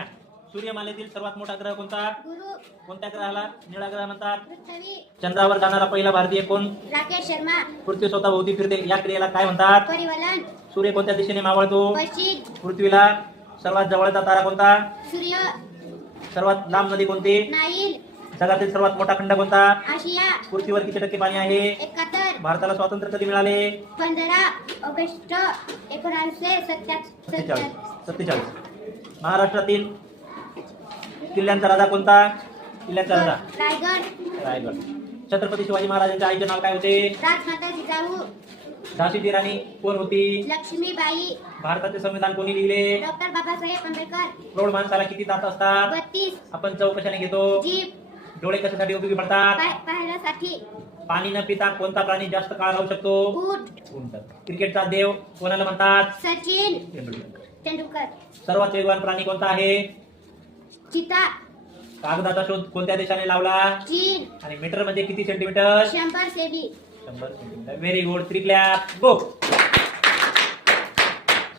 सूर्यमालेतील सर्वात मोठा ग्रह कोणता? गुरु. कोणत्या ग्रहाला निळा ग्रह म्हणतात? पृथ्वी. चंद्रावर जाणारा पहिला भारतीय कोण? राकेश शर्मा. पृथ्वी स्वतःभोवती फिरते या क्रियेला काय म्हणतात? परिवलन. सूर्य कोणत्या दिशेने मावळतो? पश्चिम. पृथ्वीला सर्वात जवळचा तारा कोणता? सूर्य. सर्वात लांब नदी कोणती? नाईल. जगातील सर्वात मोठा खंड कोणता? आशिया. पृथ्वीवर किती टक्के पाणी आहे? 71. भारताला स्वातंत्र्य कधी मिळाले? 15 ऑगस्ट 1947. 47. महाराष्ट्रातील किल्ल्यांचा राजा कोणता? किल्ल्यांचा राजा रायगड. रायगड. छत्रपती शिवाजी महाराजांच्या आईचे नाव काय होते? राजमाता जिजाऊ. झाशीची राणी कोण होती? लक्ष्मीबाई. भारताचे संविधान कोणी लिहिले? डॉक्टर बाबासाहेब आंबेडकर. प्रौढ माणसाला किती दात असतात? 32. आपण चव कशाने घेतो? जीभ. डोळे कशासाठी उपयोगी पडतात? पाहण्यासाठी. पाणी न पिता कोणता प्राणी जास्त काळ राहू शकतो? ऊंट. उंट. क्रिकेटचा देव कोणाला म्हणतात? सचिन तेंडुलकर. तेंडुलकर. सर्वात वेगवान प्राणी कोणता आहे? चिता. कागदाचा शोध कोणत्या देशाने लावला? चीन. आणि मीटर म्हणजे किती सेंटीमीटर? 100 सेमी. 100 सेंटीमीटर. Very good. 3 क्लॅप. गो.